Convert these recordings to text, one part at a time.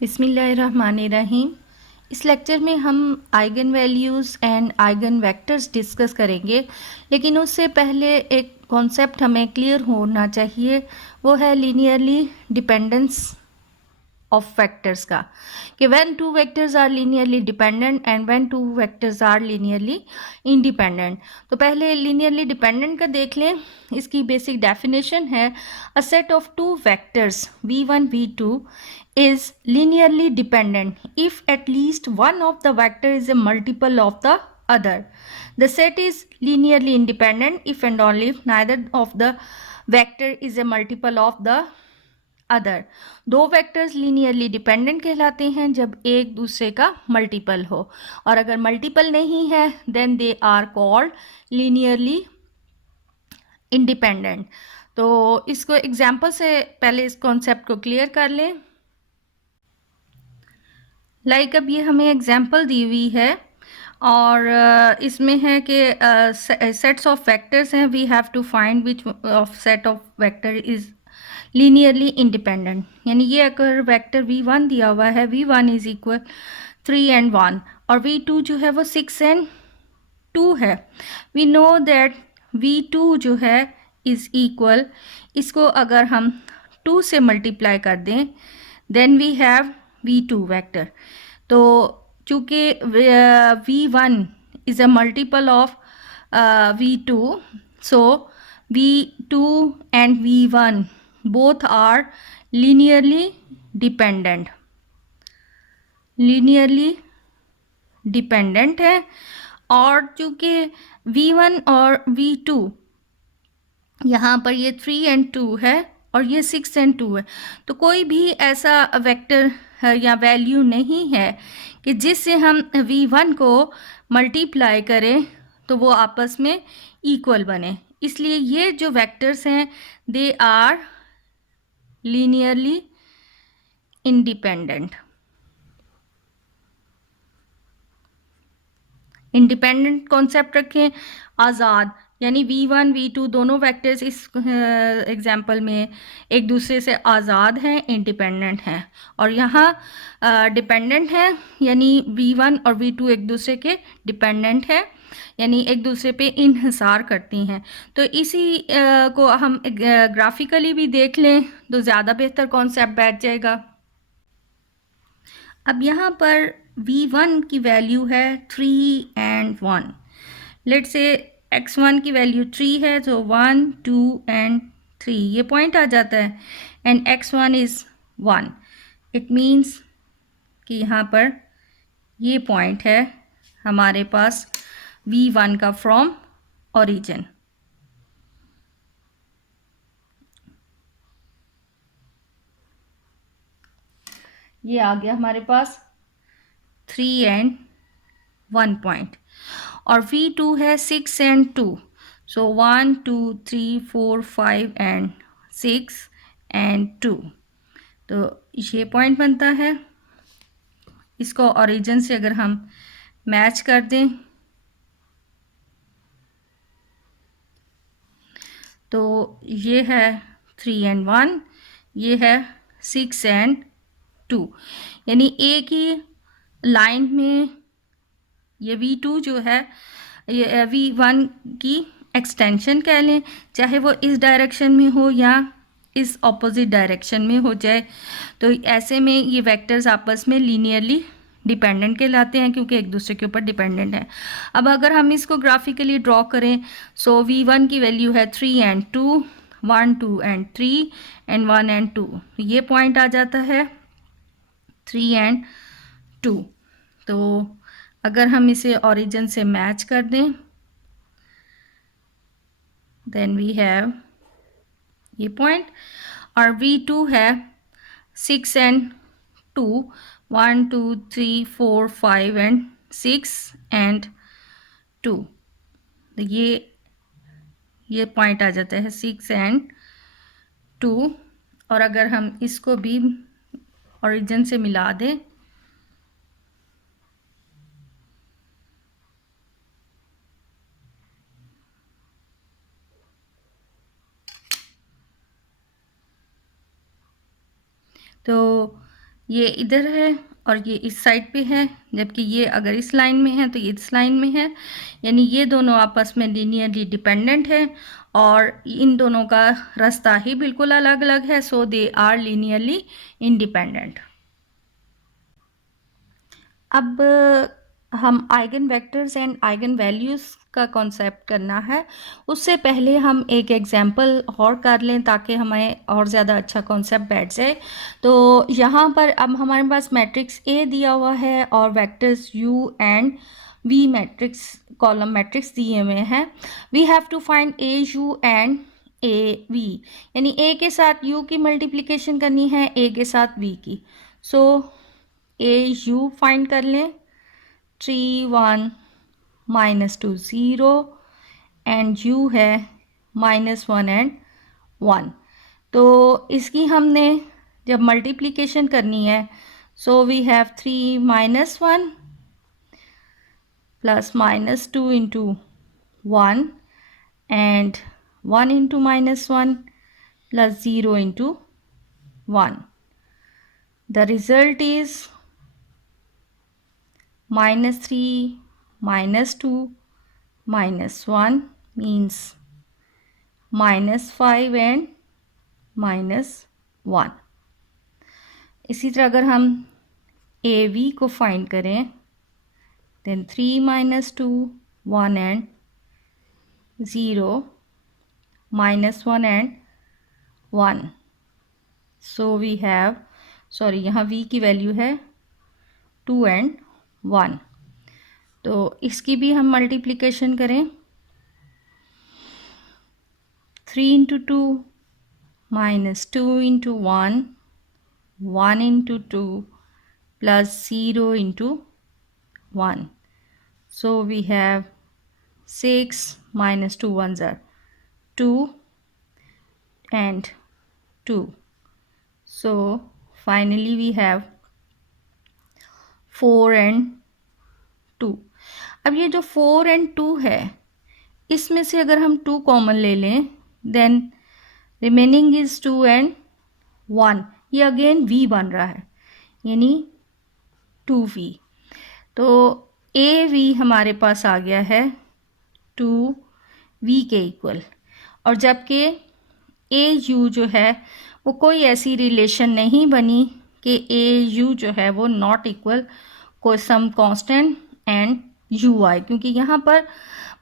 बिस्मिल्लाहिर्रहमानिर्रहीम। इस लेक्चर में हम eigen values and eigen vectors discuss करेंगे, लेकिन उससे पहले एक कॉन्सेप्ट हमें क्लियर होना चाहिए, वो है लीनियरली डिपेंडेंस ऑफ वेक्टर्स का, कि when two vectors are linearly dependent and when two vectors are linearly independent. तो पहले लीनियरली डिपेंडेंट का देख लें। इसकी बेसिक डेफिनेशन है a set of two vectors v1 v2 is linearly dependent if at least one of the vector is a multiple of the other. The set is linearly independent if and only if neither of the vector is a multiple of the other. दो vectors linearly dependent कहलाते हैं जब एक दूसरे का multiple हो, और अगर मल्टीपल नहीं है then they are called linearly independent. तो इसको एग्जांपल से पहले इस कॉन्सेप्ट को क्लियर कर लें। अब ये हमें एग्जांपल दी हुई है और इसमें है कि सेट्स ऑफ वेक्टर्स हैं, we have to find which of set of vector is linearly independent. यानी ये अगर वेक्टर v1 दिया हुआ है, v1 इज इक्वल 3 and 1 और v2 जो है वो 6 and 2 है। वी नो दैट v2 जो है इज इक्वल, इसको अगर हम 2 से मल्टीप्लाई कर दें then we have v2 vector. तो चूँकि v1 is a multiple of v2, so v2 and v1 both are linearly dependent, linearly dependent है। और चूँकि v1 और v2 यहाँ पर ये 3 and 2 है और ये 6 and 2 है, तो कोई भी ऐसा वेक्टर या वैल्यू नहीं है कि जिससे हम v1 को मल्टीप्लाई करें तो वो आपस में इक्वल बने। इसलिए ये जो वेक्टर्स हैं they are linearly independent. Independent concept रखें, आज़ाद, यानी v1 v2 दोनों वेक्टर्स इस एग्जांपल में एक दूसरे से आज़ाद हैं, इंडिपेंडेंट हैं। और यहाँ डिपेंडेंट हैं यानी v1 और v2 एक दूसरे के डिपेंडेंट हैं, यानी एक दूसरे पे इन्हिसार करती हैं। तो इसी को हम ग्राफिकली भी देख लें तो ज़्यादा बेहतर कॉन्सेप्ट बैठ जाएगा। अब यहाँ पर v1 की वैल्यू है 3 and 1। लेट्स से x1 की वैल्यू 3 है, तो 1 2 and 3 ये पॉइंट आ जाता है, and x1 is 1। It means कि यहाँ पर ये पॉइंट है हमारे पास v1 का फ्रॉम ओरिजिन। ये आ गया हमारे पास 3 and 1 पॉइंट, और v2 है 6 and 2, सो 1 2 3 4 5 and 6 and 2, तो ये पॉइंट बनता है। इसको ओरिजिन से अगर हम मैच कर दें तो ये है 3 and 1, ये है 6 and 2, यानी एक ही लाइन में ये v2 जो है ये v1 की एक्सटेंशन कह लें, चाहे वो इस डायरेक्शन में हो या इस ऑपोजिट डायरेक्शन में हो जाए। तो ऐसे में ये वेक्टर्स आपस में लीनियरली डिपेंडेंट कहलाते हैं क्योंकि एक दूसरे के ऊपर डिपेंडेंट है। अब अगर हम इसको ग्राफिकली ड्रॉ करें, सो v1 की वैल्यू है 3 and 2, 1 2 and 3 and 1 and 2, ये पॉइंट आ जाता है 3 and 2। तो अगर हम इसे ओरिजिन से मैच कर दें देन वी हैव ये पॉइंट, और v2 है 6 and 2, 1 2 3 4 5 and 6 and 2, तो ये पॉइंट आ जाता है 6 and 2। और अगर हम इसको भी ओरिजिन से मिला दें तो ये इधर है और ये इस साइड पे है, जबकि ये अगर इस लाइन में है तो ये इस लाइन में है, यानी ये दोनों आपस में लीनियरली डिपेंडेंट है और इन दोनों का रास्ता ही बिल्कुल अलग अलग है, सो दे आर लीनियरली इंडिपेंडेंट। अब हम eigen vectors and eigen values का कॉन्सेप्ट करना है। उससे पहले हम एक एग्जांपल और कर लें ताकि हमें और ज़्यादा अच्छा कॉन्सेप्ट बैठ जाए। तो यहाँ पर अब हमारे पास मैट्रिक्स ए दिया हुआ है और vectors u and v matrix column matrix दिए हुए हैं। We have to find A u and A v, यानी ए के साथ यू की मल्टीप्लिकेशन करनी है, ए के साथ वी की। सो ए यू फाइंड कर लें, 3 1 -2 0 एंड यू है -1 एंड 1। तो इसकी हमने जब मल्टीप्लिकेशन करनी है, so we have 3 -1 plus -2 into 1 and 1 into -1 plus 0 into 1। The result is -3 -2 -1 means -5 and -1। इसी तरह अगर हम ए वी को फाइंड करें, then 3 -2 1 and 0 -1 and 1। So we have, sorry यहाँ वी की वैल्यू है 2 एंड 1। तो इसकी भी हम मल्टीप्लिकेशन करें, 3 into 2 -2 into 1 1 into 2 plus 0 into 1। So we have 6 -2 ones are 2 and 2. So finally we have 4 and 2। अब ये जो 4 and 2 है, इसमें से अगर हम 2 कॉमन ले लें, देन रिमेनिंग इज 2 and 1। ये अगेन v बन रहा है, यानी 2v। तो ए वी हमारे पास आ गया है 2v के इक्वल, और जबकि ए यू जो है वो कोई ऐसी रिलेशन नहीं बनी कि ए यू जो है वो नॉट इक्वल कोई सम कांस्टेंट एंड यू आई, क्योंकि यहाँ पर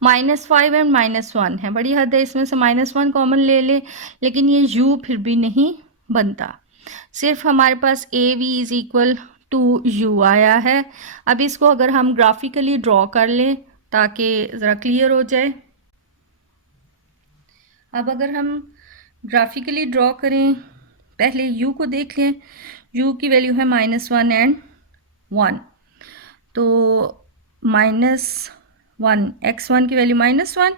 -5 एंड -1 है। बड़ी हद है, इसमें से -1 कॉमन ले ले, लेकिन ये यू फिर भी नहीं बनता। सिर्फ हमारे पास A V is equal to U आया है। अब इसको अगर हम ग्राफिकली ड्रॉ कर लें ताकि ज़रा क्लियर हो जाए। अब अगर हम ग्राफिकली ड्रॉ करें, पहले u को देख लें। u की वैल्यू है -1 एंड 1। तो -1, x1 की वैल्यू -1,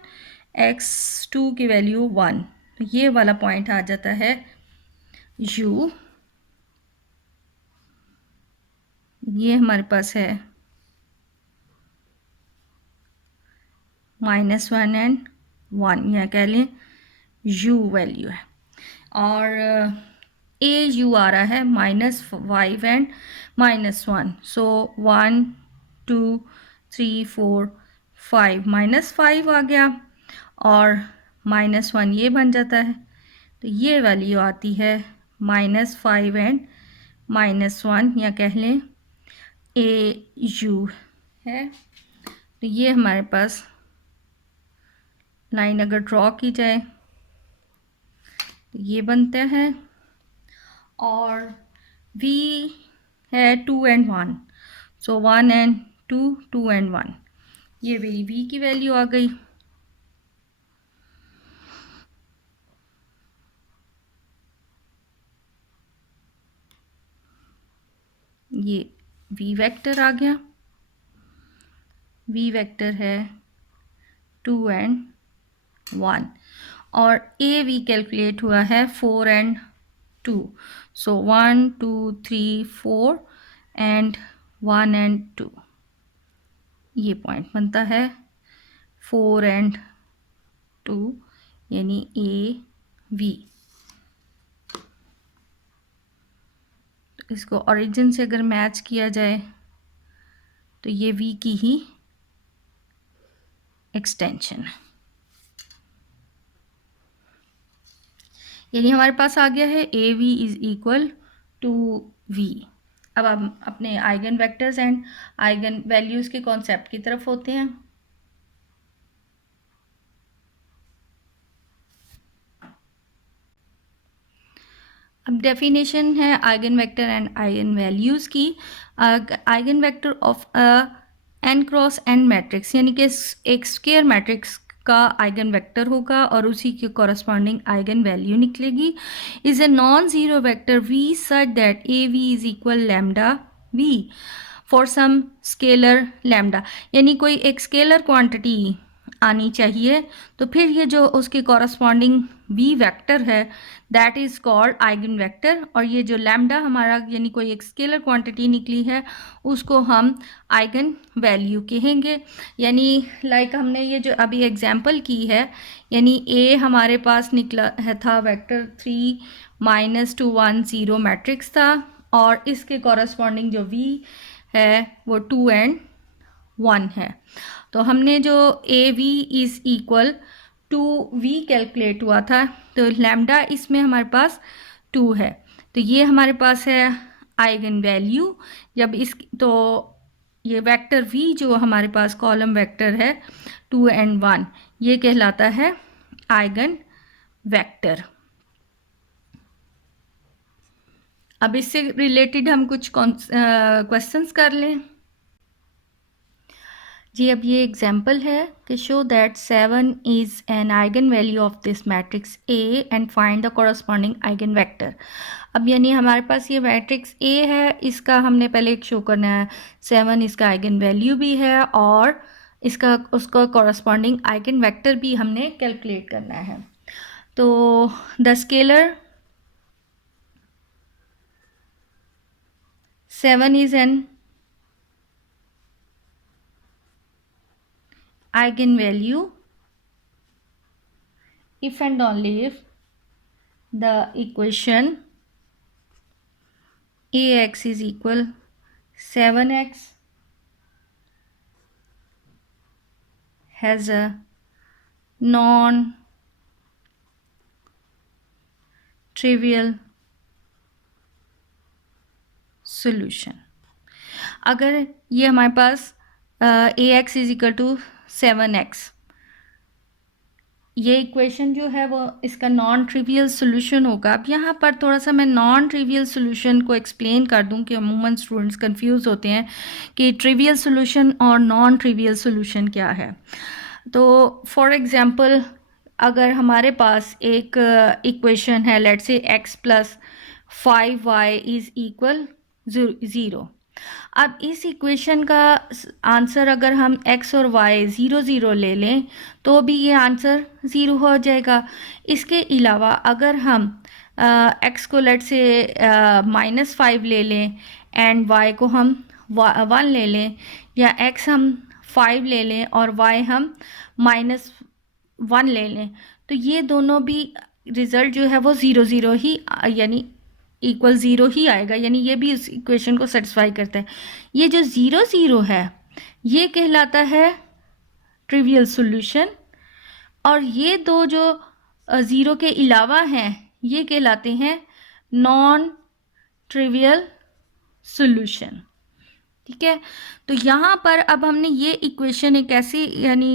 x2 की वैल्यू 1। तो ये वाला पॉइंट आ जाता है u। ये हमारे पास है -1 एंड 1, या कह लें u वैल्यू है। और ए यू आ रहा है -5 एंड -1। सो 1 2 3 4 5, -5 आ गया और -1 ये बन जाता है। तो ये वैल्यू आती है -5 एंड -1, या कह लें ए यू है। तो ये हमारे पास लाइन अगर ड्रॉ की जाए तो ये बनता है, और v है 2 एंड 1। सो 1 एंड 2 2 एंड 1, ये मेरी v की वैल्यू आ गई। ये v वेक्टर आ गया। v वेक्टर है 2 एंड 1, और ए वी कैलकुलेट हुआ है 4 एंड 2। सो 1 2 3 4 एंड 1 एंड 2, ये पॉइंट बनता है 4 एंड 2, यानी ए वी। इसको ओरिजिन से अगर मैच किया जाए तो ये V की ही एक्सटेंशन है, यानी हमारे पास आ गया है AV is equal to V। अब हम अपने eigen vectors and eigen values के कॉन्सेप्ट की तरफ होते हैं। अब डेफिनेशन है eigen vector and eigen values की। Eigen vector of n cross n matrix, यानी कि एक स्क्वायर मैट्रिक्स का आइगन वेक्टर होगा और उसी के कॉरस्पॉन्डिंग आइगन वैल्यू निकलेगी, is a non zero vector V such that AV is equal lambda V for some scalar lambda, यानी कोई एक स्केलर क्वांटिटी आनी चाहिए, तो फिर ये जो उसके कॉरस्पॉन्डिंग V वेक्टर है that is called eigen vector, और ये जो लैम्डा हमारा यानी कोई एक स्केलर क्वांटिटी निकली है उसको हम आइगन वैल्यू कहेंगे। यानी लाइक हमने ये जो अभी एग्जांपल की है, यानी A हमारे पास निकला है था वेक्टर 3 -2 1 0 मैट्रिक्स था, और इसके कॉरस्पॉन्डिंग जो V है वो 2 and 1 है। तो हमने जो AV is equal to V calculate हुआ था, तो लैम्डा इसमें हमारे पास 2 है, तो ये हमारे पास है आइगन वैल्यू। जब इस तो ये वेक्टर V जो हमारे पास कॉलम वेक्टर है 2 and 1, ये कहलाता है आइगन वेक्टर। अब इससे रिलेटेड हम कुछ क्वेश्चंस कर लें जी। अब ये एग्जाम्पल है कि show that 7 is an eigen value of this matrix A and find the corresponding eigen vector. अब यानी हमारे पास ये मैट्रिक्स A है, इसका हमने पहले एक शो करना है 7 इसका आइगन वैल्यू भी है और इसका उसका कॉरस्पॉन्डिंग आइगन वेक्टर भी हमने कैलकुलेट करना है। तो the scalar 7 is an eigenvalue if and only if the equation AX is equal 7x has a non-trivial solution। अगर ये हमारे पास AX is equal to 7x, ये इक्वेशन जो है वो इसका नॉन ट्रिवियल सोल्यूशन होगा। अब यहाँ पर थोड़ा सा मैं नॉन ट्रिवियल सोल्यूशन को एक्सप्लेन कर दूँ कि अमूमन स्टूडेंट्स कंफ्यूज होते हैं कि ट्रिवियल सोल्यूशन और नॉन ट्रिवियल सोल्यूशन क्या है। तो फॉर एग्ज़ाम्पल अगर हमारे पास एक इक्वेशन है, let's say x plus 5y is equal 0। अब इस इक्वेशन का आंसर अगर हम x और y 0 0 ले लें तो भी ये आंसर 0 हो जाएगा। इसके अलावा अगर हम x को लेट से -5 ले लें एंड y को हम 1 ले लें, या x हम 5 ले लें और y हम -1 ले लें, तो ये दोनों भी रिज़ल्ट जो है वो 0 0 ही यानी इक्वल 0 ही आएगा, यानी ये भी उस इक्वेशन को सेटिस्फाई करता है। ये जो 0 0 है ये कहलाता है ट्रिवियल सॉल्यूशन, और ये दो जो 0 के अलावा हैं ये कहलाते हैं नॉन ट्रिवियल सॉल्यूशन। ठीक है, तो यहाँ पर अब हमने ये इक्वेशन एक ऐसी यानी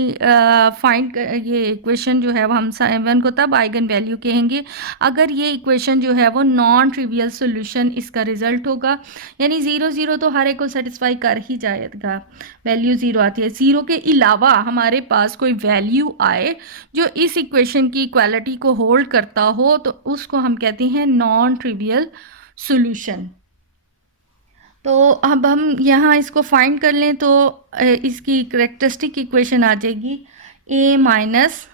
ये इक्वेशन जो है वो हम 7 को तब आइगन वैल्यू कहेंगे अगर ये इक्वेशन जो है वो नॉन ट्रिवियल सॉल्यूशन इसका रिजल्ट होगा, यानी 0 0 तो हर एक को सेटिस्फाई कर ही जाएगा, वैल्यू 0 आती है। 0 के अलावा हमारे पास कोई वैल्यू आए जो इस इक्वेशन की इक्वालिटी को होल्ड करता हो तो उसको हम कहते हैं नॉन ट्रिवियल सॉल्यूशन। तो अब हम यहाँ इसको फाइंड कर लें तो इसकी करेक्टरिस्टिक इक्वेशन आ जाएगी A माइनस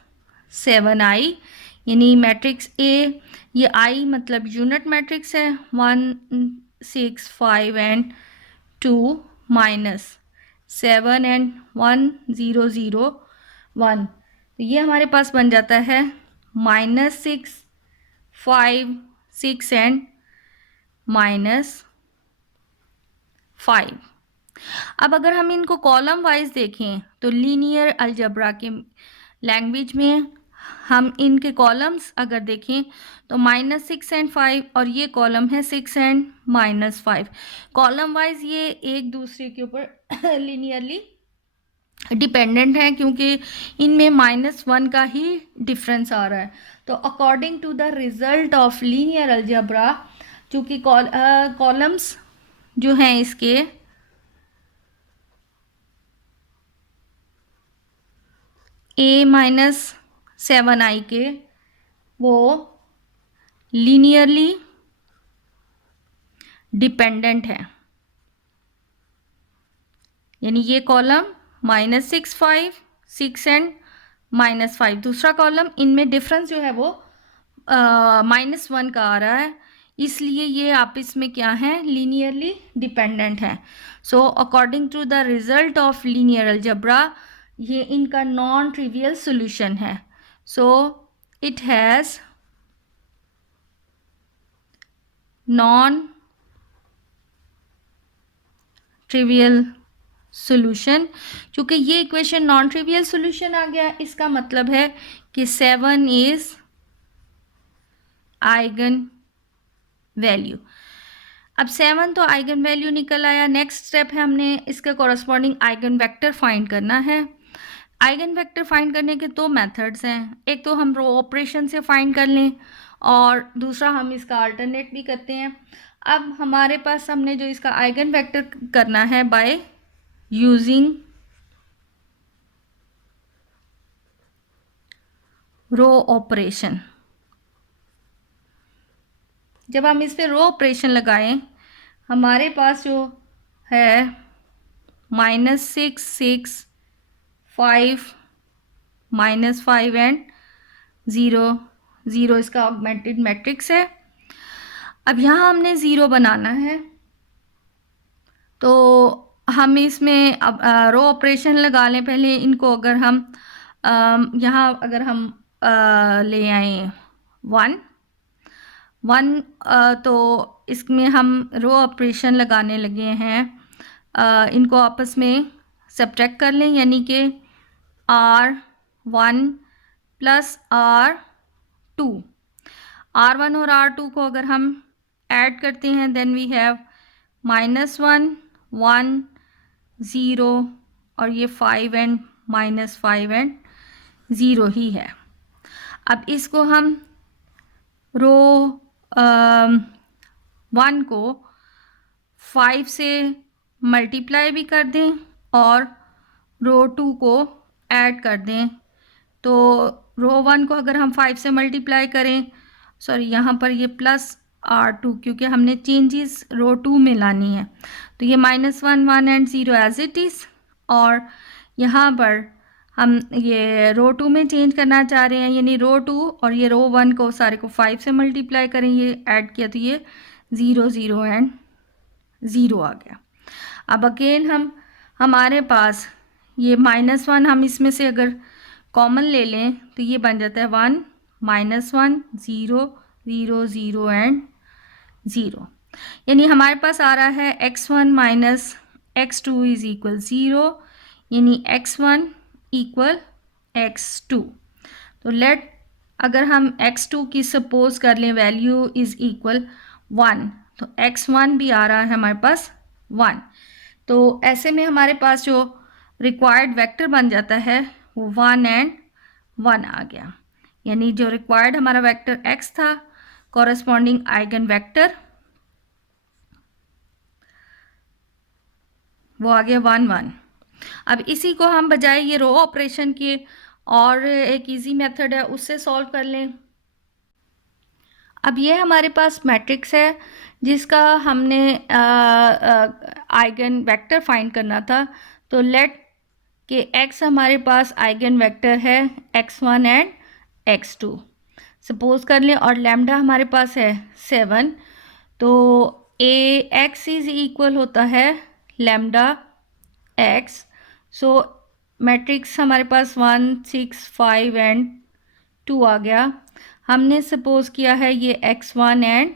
7i, यानी मैट्रिक्स A, ये I मतलब यूनिट मैट्रिक्स है 1 6 5 एंड 2 माइनस 7 एंड 1 0 0 1, तो ये हमारे पास बन जाता है -6 5 6 एंड -7 5। अब अगर हम इनको कॉलम वाइज देखें तो लीनियर अलजेब्रा के लैंग्वेज में हम इनके कॉलम्स अगर देखें तो -6 एंड 5, और ये कॉलम है 6 एंड -5। कॉलम वाइज ये एक दूसरे के ऊपर लीनियरली डिपेंडेंट है, क्योंकि इनमें -1 का ही डिफरेंस आ रहा है। तो according to the result of linear algebra, चूँकि कॉलम्स जो हैं इसके A-7i के वो लीनियरली डिपेंडेंट है, यानी ये कॉलम -6, 5, 6 एंड -5, दूसरा कॉलम, इनमें डिफरेंस जो है वो -1 का आ रहा है, इसलिए ये आपस में क्या है, लीनियरली डिपेंडेंट है। So according to the result of linear algebra ये इनका नॉन ट्रिवियल सॉल्यूशन है। So it has non trivial solution. चूँकि ये इक्वेशन नॉन ट्रिवियल सॉल्यूशन आ गया, इसका मतलब है कि 7 इज आइगन वैल्यू। अब 7 तो आइगन वैल्यू निकल आया। नेक्स्ट स्टेप है हमने इसका कॉरस्पॉन्डिंग आइगन वेक्टर फाइंड करना है। आइगन वेक्टर फाइंड करने के दो मेथड्स हैं, एक तो हम रो ऑपरेशन से फाइंड कर लें और दूसरा हम इसका अल्टरनेट भी करते हैं। अब हमारे पास हमने जो इसका आइगन वेक्टर करना है बाय यूजिंग रो ऑपरेशन। जब हम इस पे रो ऑपरेशन लगाएं, हमारे पास जो है -6, 6, 5, -5 एंड 0, 0 इसका ऑगमेंटेड मैट्रिक्स है। अब यहाँ हमने 0 बनाना है, तो हम इसमें अब रो ऑपरेशन लगा लें पहले इनको। अगर हम यहाँ अगर हम ले आए 1, तो इसमें हम रो ऑपरेशन लगाने लगे हैं, इनको आपस में सब्ट्रैक्ट कर लें, यानी कि R1 प्लस R2। R1 और R2 को अगर हम ऐड करते हैं देन वी हैव -1, 1, 0, और ये 5 एंड -5 एंड 0 ही है। अब इसको हम रो 1 को 5 से मल्टीप्लाई भी कर दें और रो 2 को ऐड कर दें। तो रो 1 को अगर हम 5 से मल्टीप्लाई करें, सॉरी यहाँ पर ये प्लस R2, क्योंकि हमने चेंजेस रो 2 में लानी है, तो ये -1, 1 एंड 0 एज इट इज़। और यहाँ पर हम ये रो 2 में चेंज करना चाह रहे हैं, यानी रो 2 और ये रो 1 को सारे को 5 से मल्टीप्लाई करें, ये ऐड किया तो ये 0, 0 एंड 0 आ गया। अब अगेन हमारे पास ये -1 हम इसमें से अगर कॉमन ले लें तो ये बन जाता है 1, -1, 0, 0, 0 एंड 0, यानी हमारे पास आ रहा है x1 minus x2 is equal 0, यानी x1 इक्वल x2। तो लेट अगर हम x2 की सपोज कर लें वैल्यू इज इक्वल 1, तो x1 भी आ रहा है हमारे पास 1। तो ऐसे में हमारे पास जो रिक्वायर्ड वेक्टर बन जाता है वो 1 एंड 1 आ गया, यानी जो रिक्वायर्ड हमारा वेक्टर x था, कॉरस्पॉन्डिंग आइगन वेक्टर वो आ गया 1, 1। अब इसी को हम बजाय ये रो ऑपरेशन के और एक इजी मेथड है उससे सॉल्व कर लें। अब ये हमारे पास मैट्रिक्स है जिसका हमने आइगन वेक्टर फाइंड करना था। तो लेट कि x हमारे पास आइगन वेक्टर है x1 एंड x2 सपोज कर लें, और लैम्डा हमारे पास है 7, तो Ax इज इक्वल होता है लैम्डा x। सो मैट्रिक्स हमारे पास 1, 6, 5 एंड 2 आ गया। हमने सपोज किया है ये x1 and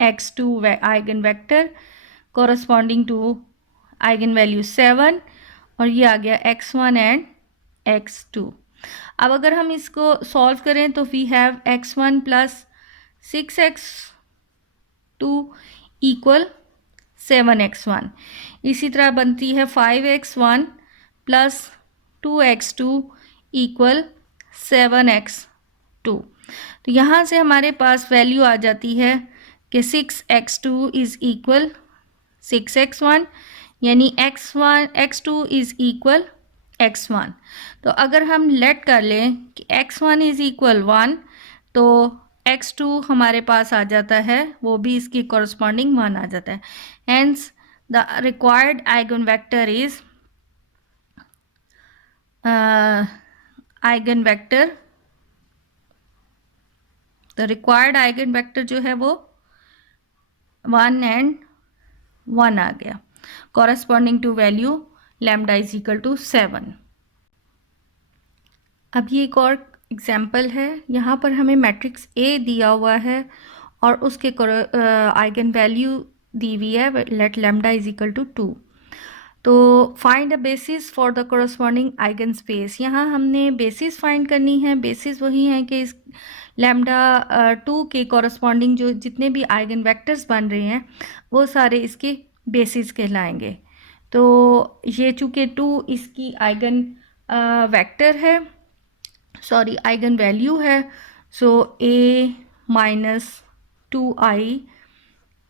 x2 eigen vector corresponding to eigen value 7 और ये आ गया x1 एंड x2। अब अगर हम इसको सॉल्व करें तो we have x1 plus 6x2 equal 7x1। इसी तरह बनती है 5x1 plus 2x2 equal 7x2। तो यहाँ से हमारे पास वैल्यू आ जाती है कि 6x2 इज़ इक्वल 6x1, यानी x2 इज़ इक्वल x1। तो अगर हम लेट कर लें कि x1 इज़ इक्वल 1 तो x2 हमारे पास आ जाता है, वो भी इसकी कॉरस्पॉन्डिंग 1 आ जाता है। Hence the required eigen vector is eigen vector, the required eigen vector जो है वो 1 एंड 1 आ गया, corresponding to value lambda is equal to 7। अब ये एक और एग्जाम्पल है, यहाँ पर हमें मैट्रिक्स ए दिया हुआ है और उसके आइगन वैल्यू दी हुई है let lambda is equal to 2। तो find a basis for the corresponding eigen space. यहाँ हमने बेसिस फाइंड करनी है। बेसिस वही है कि इस लैम्डा 2 के कोरस्पॉन्डिंग जो जितने भी आइगन वेक्टर्स बन रहे हैं वो सारे इसके बेसिस कहलाएंगे। तो ये चूँकि 2 इसकी आइगन वेक्टर है, सॉरी आइगन वैल्यू है, सो a minus 2i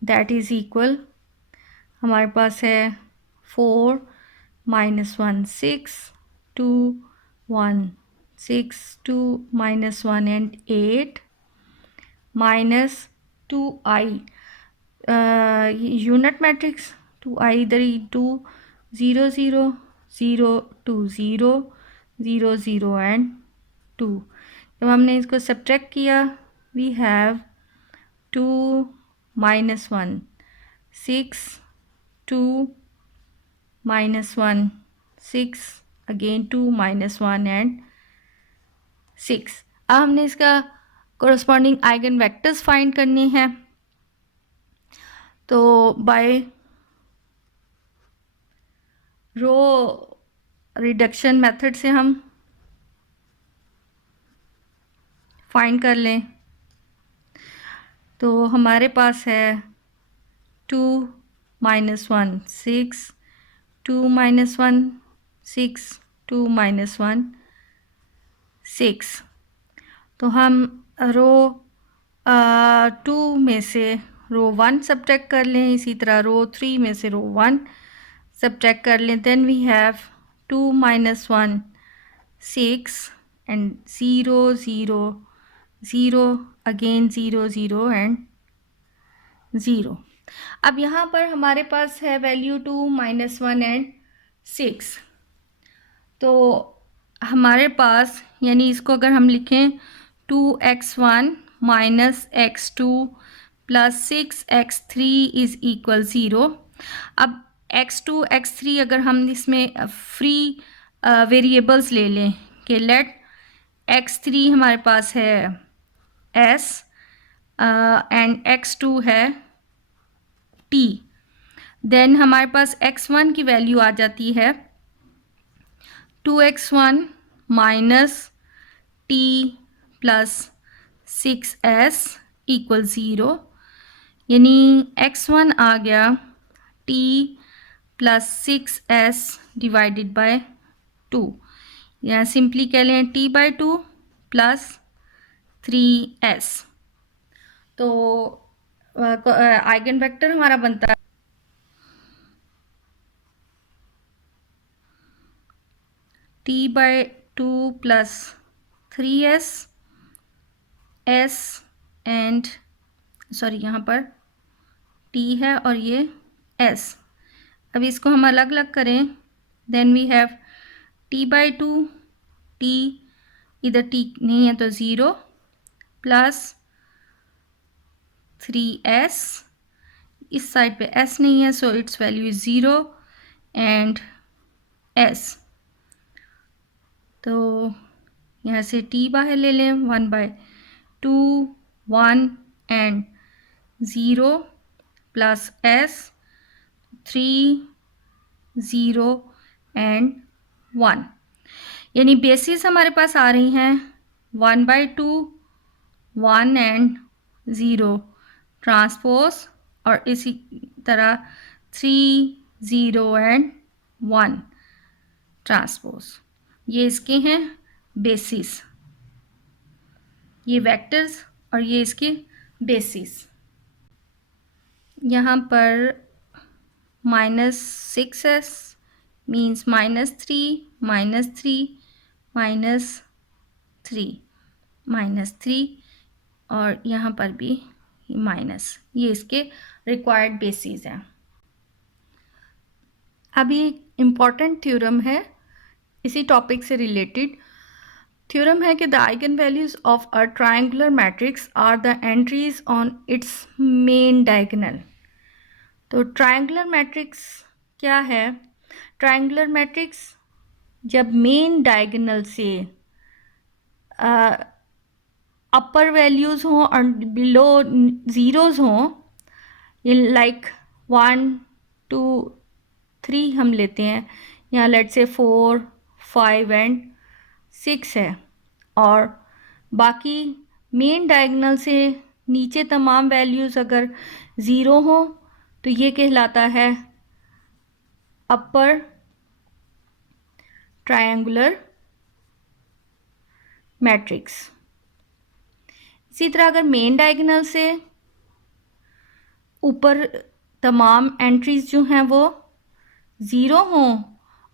that is equal, हमारे पास है 4 minus 1 6 2 1 6 2 minus 1 and 8 minus 2i unit matrix 2i इधर ही 2 0 0 0 2 0 0 0 एंड 2। जब हमने इसको सब्ट्रैक्ट किया we have 2 minus 1 6 2 minus 1 6 again 2 minus 1 and 6। अब हमने इसका कोरस्पॉन्डिंग आइगन वेक्टर्स फाइंड करनी है। तो बाय रो रिडक्शन मेथड से हम फाइंड कर लें। तो हमारे पास है 2 माइनस 1 6 2 माइनस 1 6 2 माइनस 1 6। तो हम रो 2 में से रो 1 सब्ट्रैक्ट कर लें, इसी तरह रो 3 में से रो 1 सब्ट्रैक्ट कर लें। Then we have 2 minus 1 6 and 0 0 0 again 0 0 and 0। अब यहाँ पर हमारे पास है वैल्यू 2 माइनस 1 एंड 6। तो हमारे पास यानी इसको अगर हम लिखें 2x1 minus x2 plus 6x3 is equal 0। अब x2 x3 अगर हम इसमें फ्री वेरिएबल्स ले लें कि लेट x3 हमारे पास है s एंड x2 है t, देन हमारे पास x1 की वैल्यू आ जाती है 2x1 minus t plus 6s equal 0, यानी x1 आ गया t plus 6s divided by 2, या सिंपली कह लें t बाय 2 प्लस 3s। तो आइगन वेक्टर हमारा बनता है t by 2 plus 3s s and sorry यहाँ पर t है और ये s। अब इसको हम अलग अलग करें, then we have t by 2, t इधर t नहीं है तो 0 प्लस 3s, इस साइड पे s नहीं है so its value is 0 and s। तो यहाँ से t बाहर ले लें 1 by 2 1 and 0 plus s 3 0 and 1, यानी बेसिस हमारे पास आ रही हैं 1/2, 1 एंड 0 ट्रांसपोज, और इसी तरह 3, 0 एंड 1 ट्रांसपोज। ये इसके हैं बेसिस, ये वेक्टर्स और ये इसके बेसिस। यहाँ पर -6s मीन्स -3, -3, -3, -3, और यहाँ पर भी माइनस, ये इसके रिक्वायर्ड बेसिस हैं। अभी इम्पॉर्टेंट थ्योरम है इसी टॉपिक से रिलेटेड। थ्योरम है कि the eigen values of a triangular matrix are the entries on its main diagonal. तो ट्रायंगुलर मैट्रिक्स क्या है? ट्रायंगुलर मैट्रिक्स जब मेन डायगोनल से अपर वैल्यूज़ हों और बिलो ज़ीरोज़ हों, लाइक 1, 2, 3 हम लेते हैं, यहाँ लेट से 4, 5 एंड 6 है, और बाकी मेन डायगोनल से नीचे तमाम वैल्यूज़ अगर ज़ीरो हो तो ये कहलाता है अपर ट्रायंगुलर मैट्रिक्स। इसी तरह अगर मेन डायगोनल से ऊपर तमाम एंट्रीज जो हैं वो ज़ीरो हों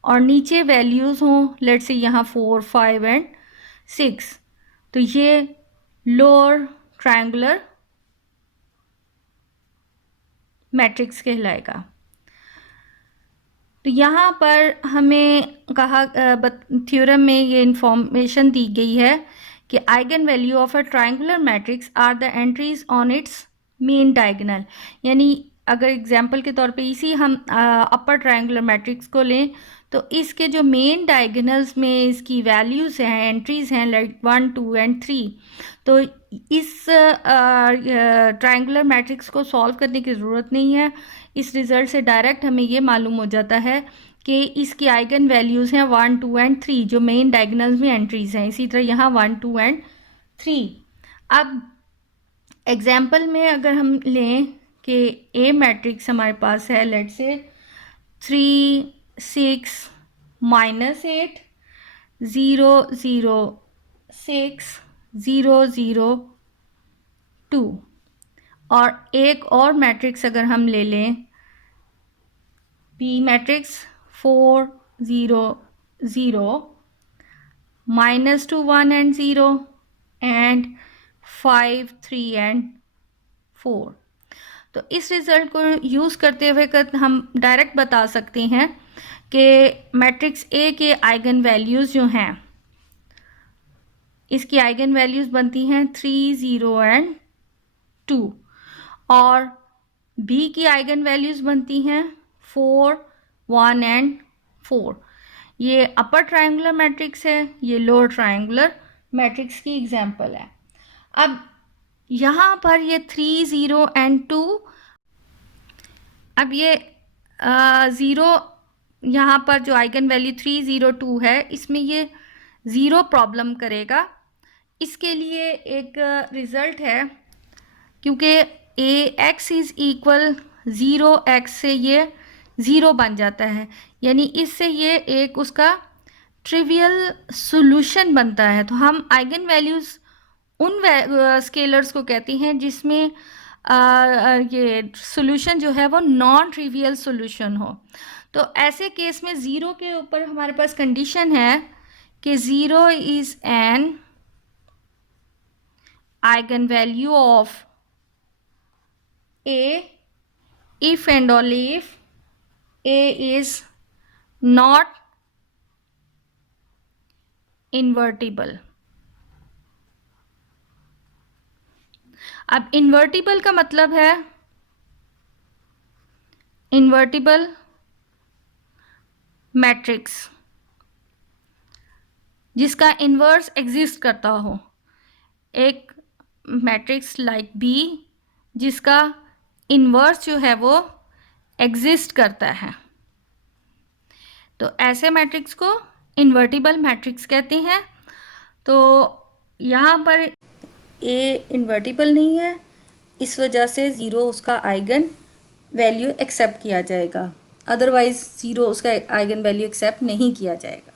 और नीचे वैल्यूज़ हों, लेट से यहाँ 4, 5 एंड 6, तो ये लोअर ट्रायंगुलर मैट्रिक्स कहलाएगा। तो यहाँ पर हमें कहा थ्योरम में ये इंफॉर्मेशन दी गई है कि eigen value of a triangular matrix are the entries on its main diagonal. यानी अगर एग्जांपल के तौर पे इसी हम अपर ट्रायंगुलर मैट्रिक्स को लें तो इसके जो मेन डायगोनल्स में इसकी वैल्यूज़ हैं, एंट्रीज़ हैं, लाइक 1, 2 एंड 3, तो इस ट्रायंगुलर मैट्रिक्स को सॉल्व करने की ज़रूरत नहीं है। इस रिज़ल्ट से डायरेक्ट हमें ये मालूम हो जाता है कि इसकी आइगन वैल्यूज़ हैं 1, 2 एंड 3, जो मेन डायगोनल्स में एंट्रीज़ हैं। इसी तरह यहाँ 1, 2 एंड 3। अब एग्जाम्पल में अगर हम लें कि ए मैट्रिक्स हमारे पास है, लेट से 3, 6, -8, 0, 0, 6, 0, 0, 2, और एक और मैट्रिक्स अगर हम ले लें B matrix 4, 0, 0, -2, 1 and 0, and 5, 3 and 4। तो इस रिज़ल्ट को यूज़ करते हुए हम डायरेक्ट बता सकते हैं कि मैट्रिक्स ए के आइगन वैल्यूज़ जो हैं, इसकी आइगन वैल्यूज़ बनती हैं 3, 0 एंड 2, और बी की आइगन वैल्यूज़ बनती हैं 4, 1 एंड 4। ये अपर ट्रायंगुलर मैट्रिक्स है, ये लोअर ट्रायंगुलर मैट्रिक्स की एग्जांपल है। अब यहाँ पर ये 3, 0 एंड 2, अब ये 0, यहाँ पर जो आइगन वैल्यू 3, 0, 2 है, इसमें ये 0 प्रॉब्लम करेगा। इसके लिए एक रिज़ल्ट है, क्योंकि ए एक्स इज़ इक्वल 0x से ये 0 बन जाता है, यानी इससे ये एक उसका ट्रिवियल सॉल्यूशन बनता है। तो हम आइगन वैल्यूज़ उन स्केलर्स को कहते हैं जिसमें ये सॉल्यूशन जो है वो नॉन ट्रिवियल सॉल्यूशन हो। तो ऐसे केस में 0 के ऊपर हमारे पास कंडीशन है कि 0 is an eigen value of A if and only if A is not invertible। अब इन्वर्टिबल का मतलब है इन्वर्टिबल मैट्रिक्स जिसका इन्वर्स एग्जिस्ट करता हो। एक मैट्रिक्स लाइक बी जिसका इन्वर्स जो है वो एग्जिस्ट करता है। तो ऐसे मैट्रिक्स को इन्वर्टिबल मैट्रिक्स कहते हैं। तो यहाँ पर ए इन्वर्टिबल नहीं है, इस वजह से ज़ीरो उसका आइगन वैल्यू एक्सेप्ट किया जाएगा, अदरवाइज ज़ीरो उसका आइगन वैल्यू एक्सेप्ट नहीं किया जाएगा।